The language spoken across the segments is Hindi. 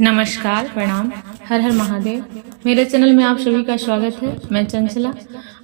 नमस्कार, प्रणाम। हर हर महादेव। मेरे चैनल में आप सभी का स्वागत है। मैं चंचला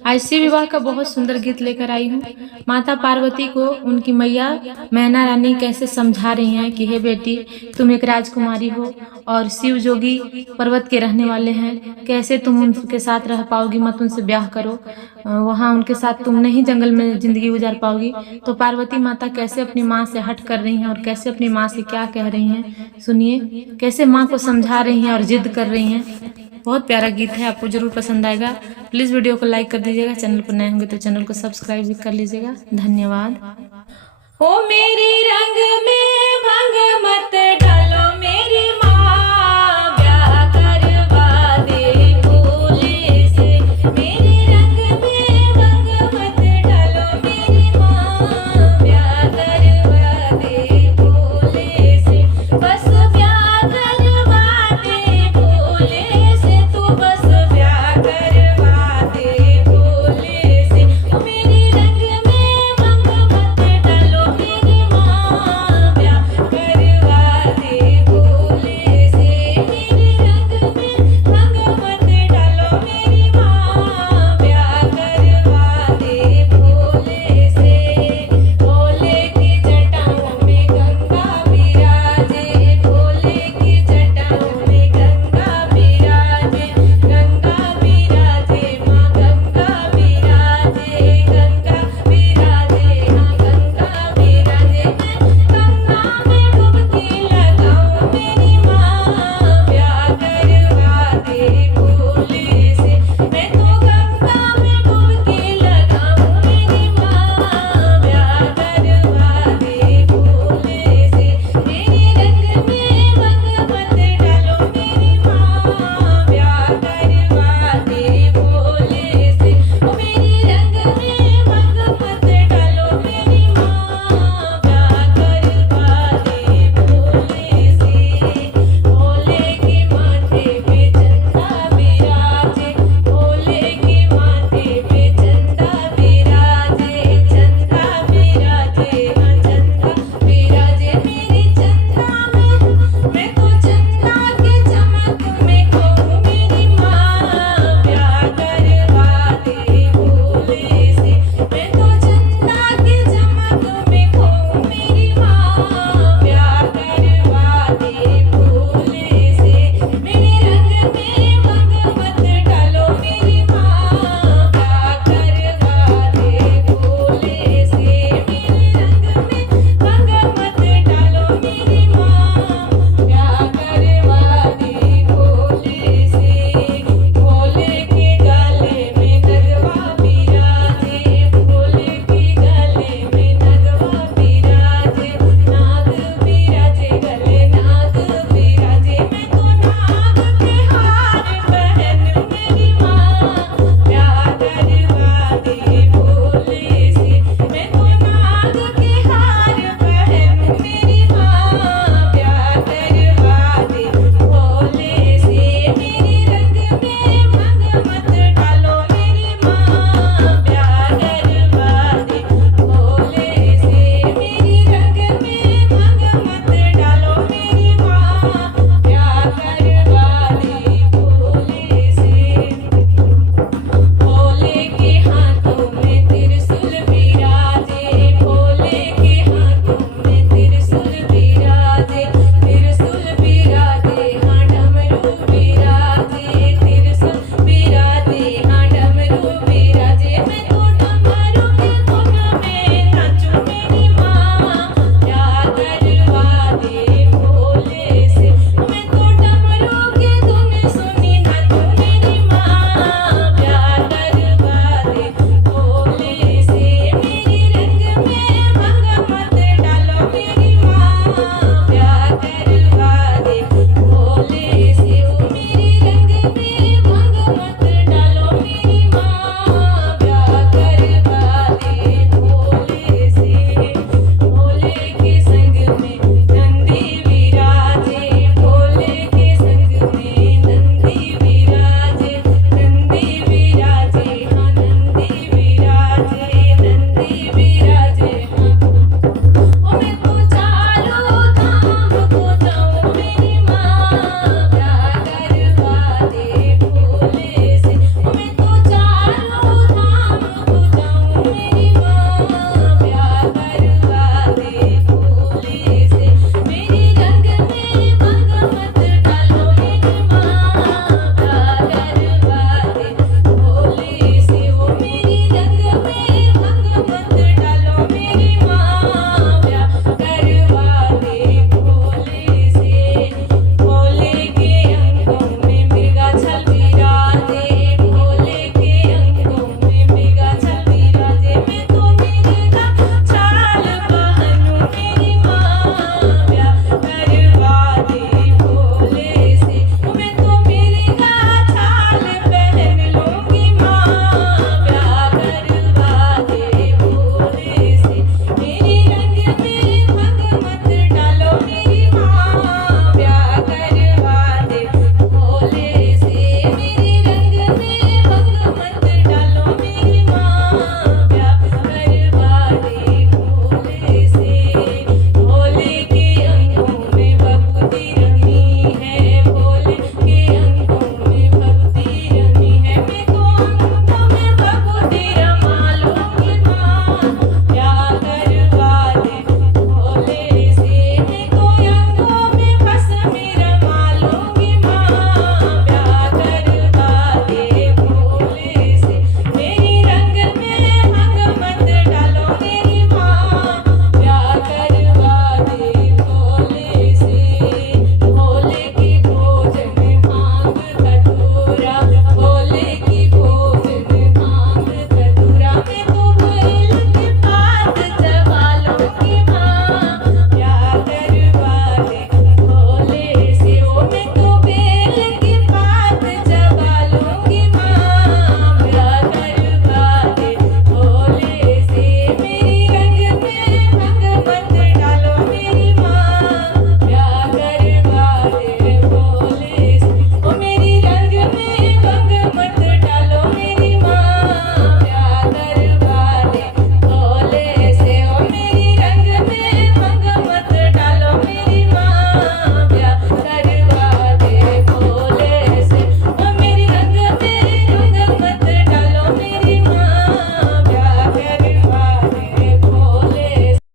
आज शिव विवाह का बहुत सुंदर गीत लेकर आई हूँ। माता पार्वती को उनकी मैया मैना रानी कैसे समझा रही हैं कि हे बेटी, तुम एक राजकुमारी हो और शिव जोगी पर्वत के रहने वाले हैं, कैसे तुम उनके साथ रह पाओगी, मत उनसे ब्याह करो, वहाँ उनके साथ तुम नहीं जंगल में जिंदगी गुजार पाओगी। तो पार्वती माता कैसे अपनी माँ से हट कर रही हैं और कैसे अपनी माँ से क्या कह रही हैं, सुनिए। कैसे माँ को समझा रही हैं और जिद कर रही हैं। बहुत प्यारा गीत है, आपको जरूर पसंद आएगा। प्लीज वीडियो को लाइक कर दीजिएगा। चैनल पर नए होंगे तो चैनल को सब्सक्राइब भी कर लीजिएगा। धन्यवाद। ओ मेरी रंग में भंग मत डालो मेरी माँ